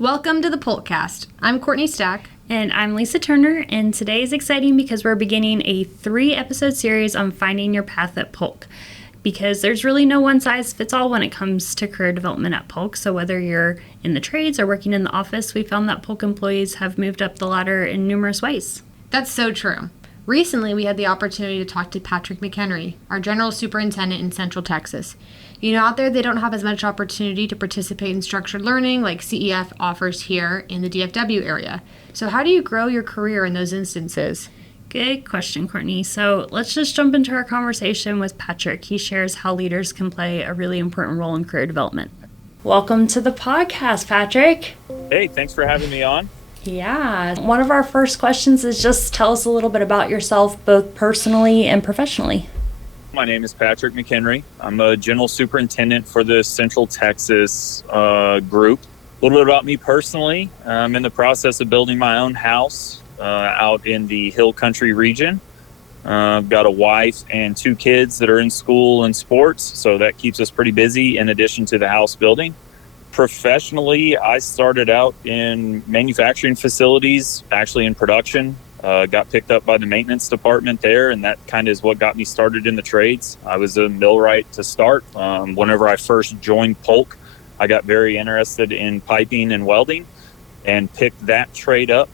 Welcome to the POLKCAST. I'm Courtney Stack. And I'm Lisa Turner, and today is exciting because we're beginning a 3-episode series on finding your path at Polk. Because there's really no one-size-fits-all when it comes to career development at Polk. So whether you're in the trades or working in the office, we found that Polk employees have moved up the ladder in numerous ways. That's so true. Recently, we had the opportunity to talk to Patrick McHenry, our General Superintendent in Central Texas. You know, out there, they don't have as much opportunity to participate in structured learning like CEF offers here in the DFW area. So how do you grow your career in those instances? Good question, Courtney. So let's just jump into our conversation with Patrick. He shares how leaders can play a really important role in career development. Welcome to the podcast, Patrick. Hey, thanks for having me on. Yeah. One of our first questions is just tell us a little bit about yourself, both personally and professionally. My name is Patrick McHenry. I'm a general superintendent for the Central Texas group. A little bit about me personally. I'm in the process of building my own house out in the Hill Country region. I've got a wife and 2 kids that are in school and sports, so that keeps us pretty busy in addition to the house building. Professionally, I started out in manufacturing facilities, actually in production. Got picked up by the maintenance department there, and that kind of is what got me started in the trades. I was a millwright to start. Whenever I first joined Polk, I got very interested in piping and welding and picked that trade up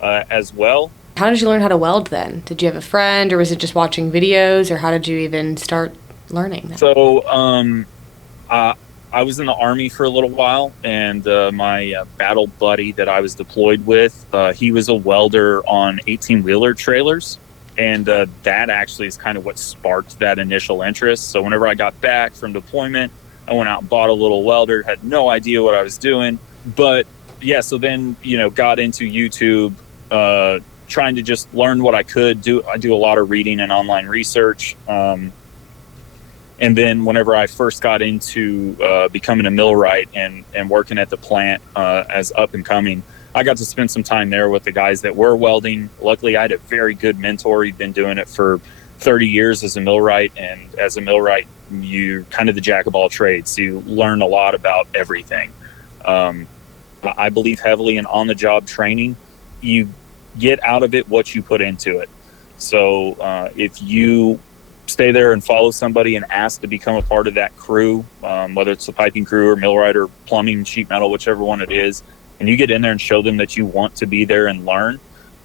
as well. How did you learn how to weld then? Did you have a friend, or was it just watching videos, or how did you even start learning that? So I was in the Army for a little while, and my battle buddy that I was deployed with, he was a welder on 18-wheeler trailers, and that actually is kind of what sparked that initial interest. So whenever I got back from deployment, I went out and bought a little welder, had no idea what I was doing. But yeah, so then, got into YouTube, trying to just learn what I could do. I do a lot of reading and online research. And then whenever I first got into becoming a millwright and working at the plant as up and coming, I got to spend some time there with the guys that were welding. Luckily, I had a very good mentor. He'd been doing it for 30 years as a millwright. And as a millwright, you're kind of the jack of all trades. So you learn a lot about everything. I believe heavily in on-the-job training. You get out of it what you put into it. So if you stay there and follow somebody and ask to become a part of that crew, whether it's the piping crew or millwright or plumbing, sheet metal, whichever one it is, and you get in there and show them that you want to be there and learn,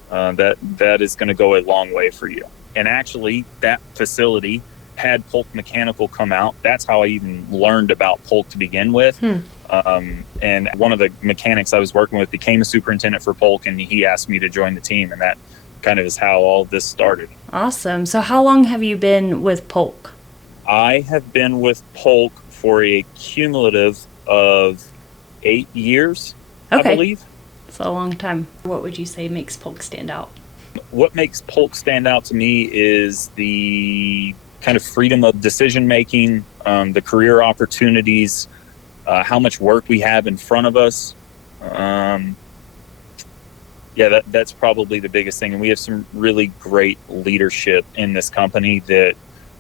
that is going to go a long way for you. And actually, that facility had Polk Mechanical come out. That's how I even learned about Polk to begin with. And one of the mechanics I was working with became a superintendent for Polk, and he asked me to join the team, and that kind of is how all this started. Awesome. So how long have you been with Polk? I have been with Polk for a cumulative of 8 years, Okay. I believe. It's a long time. What would you say makes Polk stand out? What makes Polk stand out to me is the kind of freedom of decision making, the career opportunities, how much work we have in front of us. Yeah, that's probably the biggest thing. And we have some really great leadership in this company that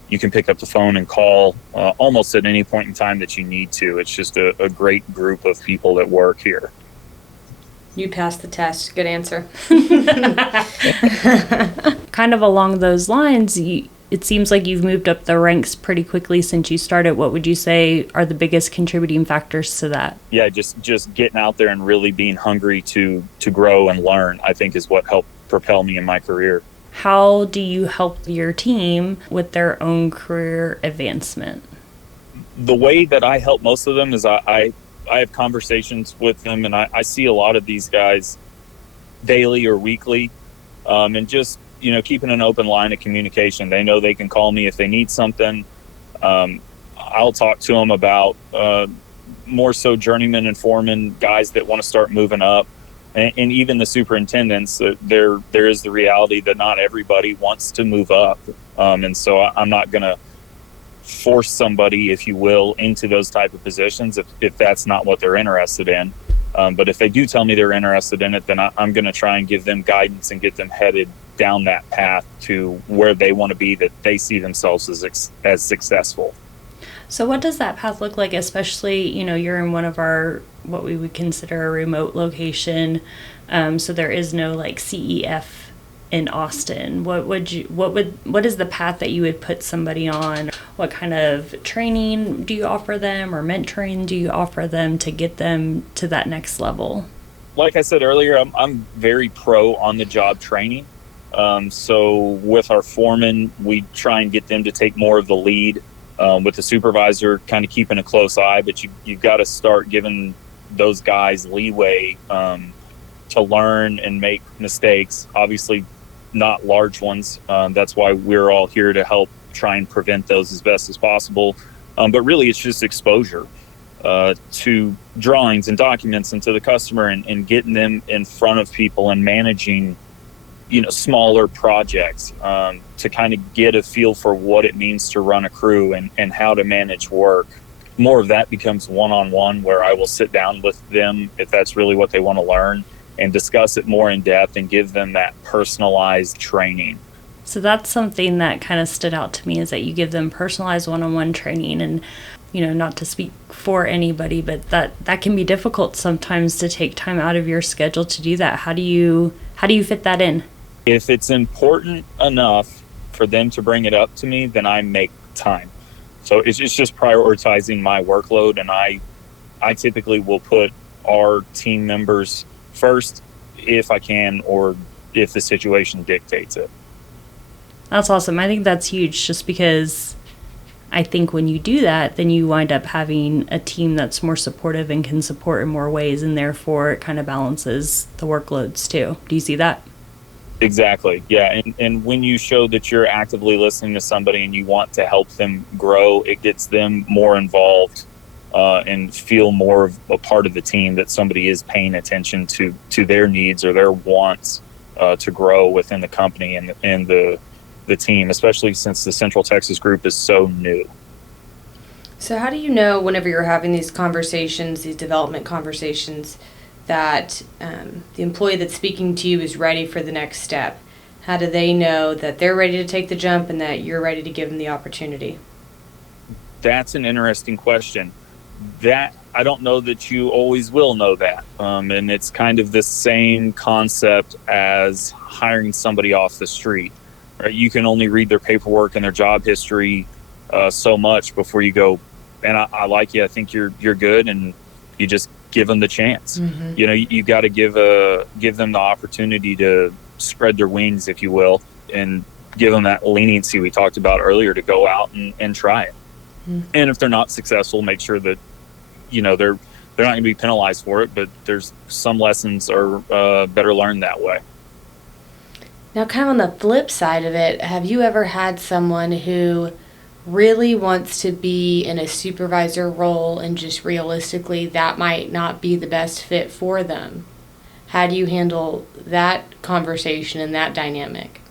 you can pick up the phone and call almost at any point in time that you need to. It's just a great group of people that work here. You passed the test. Good answer. Kind of along those lines, it seems like you've moved up the ranks pretty quickly since you started. What would you say are the biggest contributing factors to that? Yeah, just getting out there and really being hungry to grow and learn, I think, is what helped propel me in my career. How do you help your team with their own career advancement? The way that I help most of them is I have conversations with them, and I see a lot of these guys daily or weekly, and just keeping an open line of communication. They know they can call me if they need something. I'll talk to them about more so journeyman and foreman guys that want to start moving up, and even the superintendents. There is the reality that not everybody wants to move up, and so I'm not going to force somebody, if you will, into those type of positions if that's not what they're interested in. But if they do tell me they're interested in it, then I'm going to try and give them guidance and get them headed down that path to where they want to be, that they see themselves as successful. So what does that path look like, especially, you're in one of our, what we would consider a remote location, so there is no like CEF in Austin. What is the path that you would put somebody on? What kind of training do you offer them, or mentoring do you offer them to get them to that next level? Like I said earlier, I'm very pro on the job training. So with our foreman, we try and get them to take more of the lead. With the supervisor, kind of keeping a close eye, but you've got to start giving those guys leeway to learn and make mistakes. Obviously, not large ones. That's why we're all here to help try and prevent those as best as possible. But really, it's just exposure to drawings and documents and to the customer, and getting them in front of people and managing smaller projects to kind of get a feel for what it means to run a crew and how to manage work. More of that becomes one-on-one, where I will sit down with them if that's really what they want to learn, and discuss it more in depth and give them that personalized training. So that's something that kind of stood out to me, is that you give them personalized one-on-one training. And not to speak for anybody, but that can be difficult sometimes to take time out of your schedule to do that. How do you fit that in? If it's important enough for them to bring it up to me, then I make time. So it's just prioritizing my workload, and I typically will put our team members first if I can, or if the situation dictates it. That's awesome. I think that's huge, just because I think when you do that, then you wind up having a team that's more supportive and can support in more ways, and therefore it kind of balances the workloads too. Do you see that? Exactly. Yeah. And when you show that you're actively listening to somebody and you want to help them grow, it gets them more involved and feel more of a part of the team, that somebody is paying attention to their needs or their wants to grow within the company and the team, especially since the Central Texas group is so new. So how do you know, whenever you're having these conversations, these development conversations, that the employee that's speaking to you is ready for the next step? How do they know that they're ready to take the jump and that you're ready to give them the opportunity? That's an interesting question. That I don't know that you always will know that. And it's kind of the same concept as hiring somebody off the street. Right? You can only read their paperwork and their job history so much before you go, and I like you, I think you're good, and you just give them the chance. Mm-hmm. You got to give them the opportunity to spread their wings, if you will, and give them that leniency we talked about earlier to go out and try it. Mm-hmm. And if they're not successful, make sure that they're not going to be penalized for it, but there's some lessons are better learned that way. Now, kind of on the flip side of it, have you ever had someone who really wants to be in a supervisor role and just realistically that might not be the best fit for them? How do you handle that conversation and that dynamic?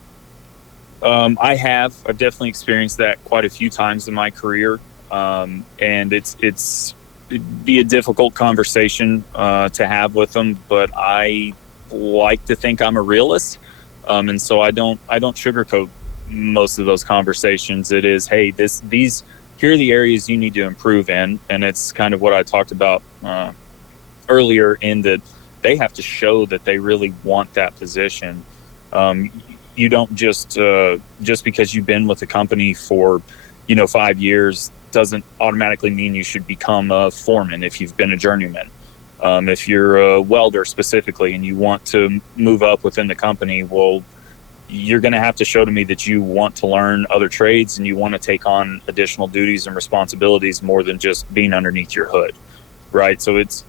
I've definitely experienced that quite a few times in my career. And it'd be a difficult conversation to have with them, but I like to think I'm a realist. And so I don't sugarcoat most of those conversations. It is, hey, here are the areas you need to improve in. And it's kind of what I talked about earlier, in that they have to show that they really want that position. You don't just because you've been with the company for 5 years doesn't automatically mean you should become a foreman if you've been a journeyman. If you're a welder specifically and you want to move up within the company, well, you're going to have to show to me that you want to learn other trades and you want to take on additional duties and responsibilities more than just being underneath your hood, right? So it's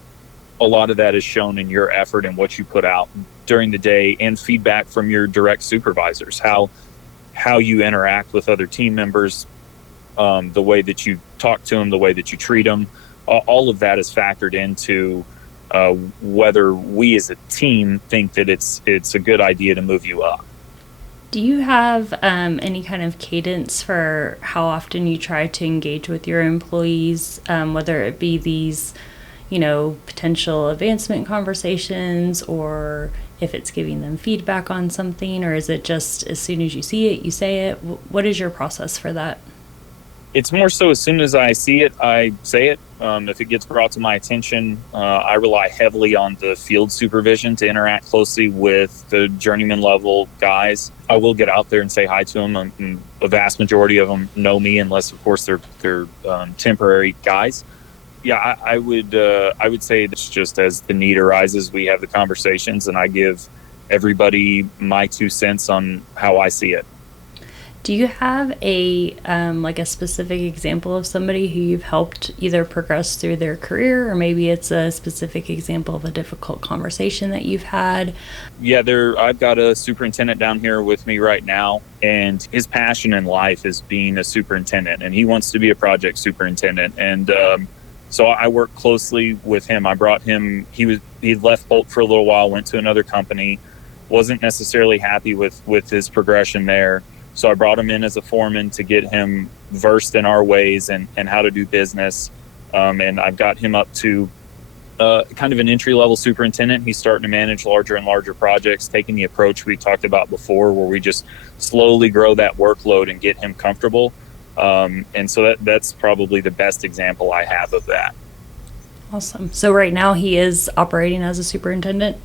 a lot of that is shown in your effort and what you put out during the day, and feedback from your direct supervisors, how you interact with other team members, the way that you talk to them, the way that you treat them. All of that is factored into whether we as a team think that it's a good idea to move you up. Do you have any kind of cadence for how often you try to engage with your employees, whether it be these, potential advancement conversations, or if it's giving them feedback on something, or is it just as soon as you see it, you say it? What is your process for that? It's more so as soon as I see it, I say it. If it gets brought to my attention, I rely heavily on the field supervision to interact closely with the journeyman level guys. I will get out there and say hi to them. And a vast majority of them know me, unless, of course, they're temporary guys. Yeah, I would say that's just as the need arises, we have the conversations, and I give everybody my 2 cents on how I see it. Do you have a like a specific example of somebody who you've helped either progress through their career, or maybe it's a specific example of a difficult conversation that you've had? Yeah, I've got a superintendent down here with me right now, and his passion in life is being a superintendent, and he wants to be a project superintendent. And so I work closely with him. I brought him. He'd left Polk for a little while, went to another company, wasn't necessarily happy with his progression there. So I brought him in as a foreman to get him versed in our ways and how to do business. And I've got him up to kind of an entry-level superintendent. He's starting to manage larger and larger projects, taking the approach we talked about before, where we just slowly grow that workload and get him comfortable. And so that's probably the best example I have of that. Awesome. So right now he is operating as a superintendent?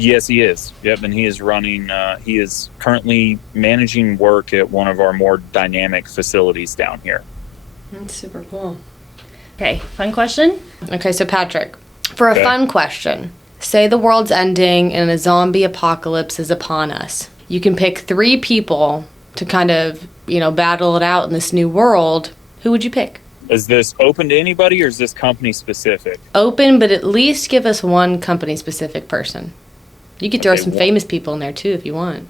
Yes, he is. Yep, and he is running. He is currently managing work at one of our more dynamic facilities down here. That's super cool. Okay, fun question. Okay, so Patrick, for a Okay. fun question, say the world's ending and a zombie apocalypse is upon us. You can pick 3 people to kind of, battle it out in this new world. Who would you pick? Is this open to anybody, or is this company specific? Open, but at least give us one company specific person. You could throw Okay, some famous people in there too if you want.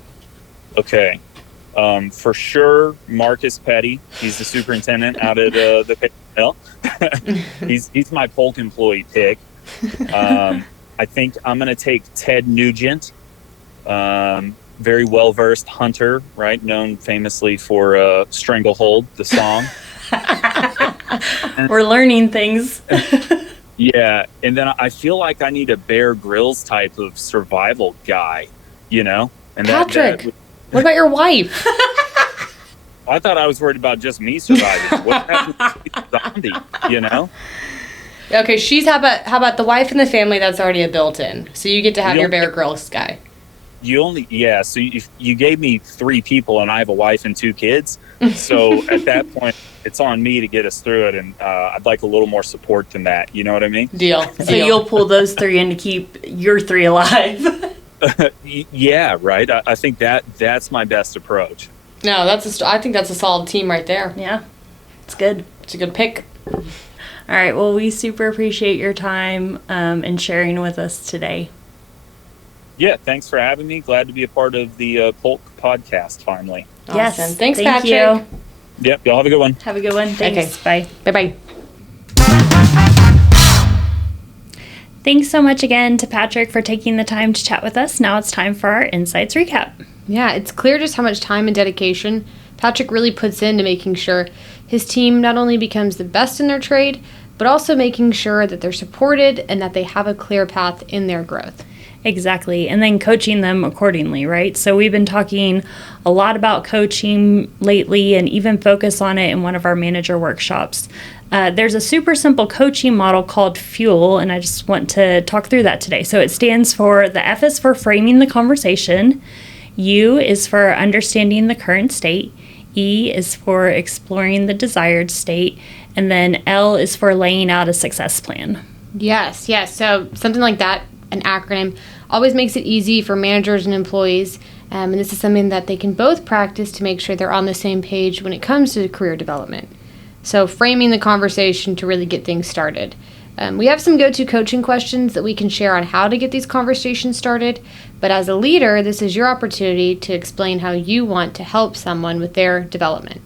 Okay. For sure, Marcus Petty. He's the superintendent out at the paper mill. He's my Polk employee pick. I think I'm going to take Ted Nugent. Very well-versed hunter, right? Known famously for Stranglehold, the song. We're learning things. Yeah, and then I feel like I need a Bear Grylls type of survival guy, And Patrick, what about your wife? I thought I was worried about just me surviving. What happens to the zombie, Okay, how about the wife and the family that's already a built-in? So you get to have your Bear Grylls guy. So you gave me 3 people, and I have a wife and 2 kids. So at that point, it's on me to get us through it, and I'd like a little more support than that. You know what I mean? Deal. So you'll pull those 3 in to keep your 3 alive. Yeah, right. I think that's my best approach. No, I think that's a solid team right there. Yeah, it's good. It's a good pick. All right, well, we super appreciate your time and sharing with us today. Yeah, thanks for having me. Glad to be a part of the Polk podcast finally. Yes. Awesome. Thanks, Thank Patrick. you. Yep, y'all have a good one. Have a good one. Thanks. Okay. Bye. Bye-bye. Thanks so much again to Patrick for taking the time to chat with us. Now it's time for our Insights Recap. Yeah, it's clear just how much time and dedication Patrick really puts into making sure his team not only becomes the best in their trade, but also making sure that they're supported and that they have a clear path in their growth. Exactly. And then coaching them accordingly, right? So we've been talking a lot about coaching lately and even focus on it in one of our manager workshops. There's a super simple coaching model called FUEL, and I just want to talk through that today. So it stands for, the F is for framing the conversation, U is for understanding the current state, E is for exploring the desired state, and then L is for laying out a success plan. Yes. So something like that, an acronym, always makes it easy for managers and employees. And this is something that they can both practice to make sure they're on the same page when it comes to career development. So framing the conversation to really get things started. We have some go-to coaching questions that we can share on how to get these conversations started. But as a leader, this is your opportunity to explain how you want to help someone with their development.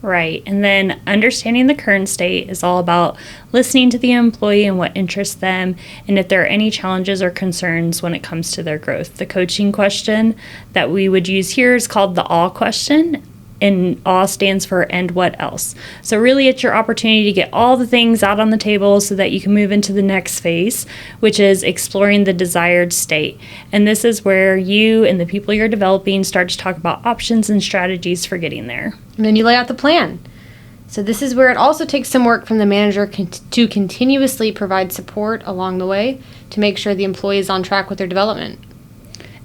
Right. And then understanding the current state is all about listening to the employee and what interests them, and if there are any challenges or concerns when it comes to their growth. The coaching question that we would use here is called the AW question, and AW stands for and what else. So really it's your opportunity to get all the things out on the table so that you can move into the next phase, which is exploring the desired state. And this is where you and the people you're developing start to talk about options and strategies for getting there. And then you lay out the plan. So this is where it also takes some work from the manager to continuously provide support along the way to make sure the employee is on track with their development.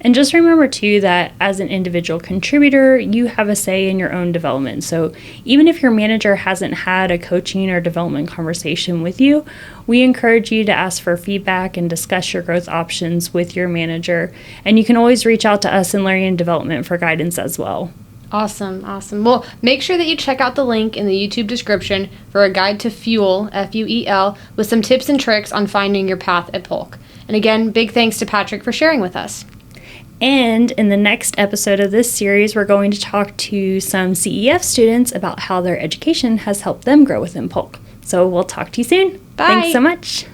And just remember, too, that as an individual contributor, you have a say in your own development. So even if your manager hasn't had a coaching or development conversation with you, we encourage you to ask for feedback and discuss your growth options with your manager. And you can always reach out to us in Learning and Development for guidance as well. Awesome. Well, make sure that you check out the link in the YouTube description for a guide to Fuel, F-U-E-L, with some tips and tricks on finding your path at Polk. And again, big thanks to Patrick for sharing with us. And in the next episode of this series, we're going to talk to some CEF students about how their education has helped them grow within Polk. So we'll talk to you soon. Bye. Thanks so much.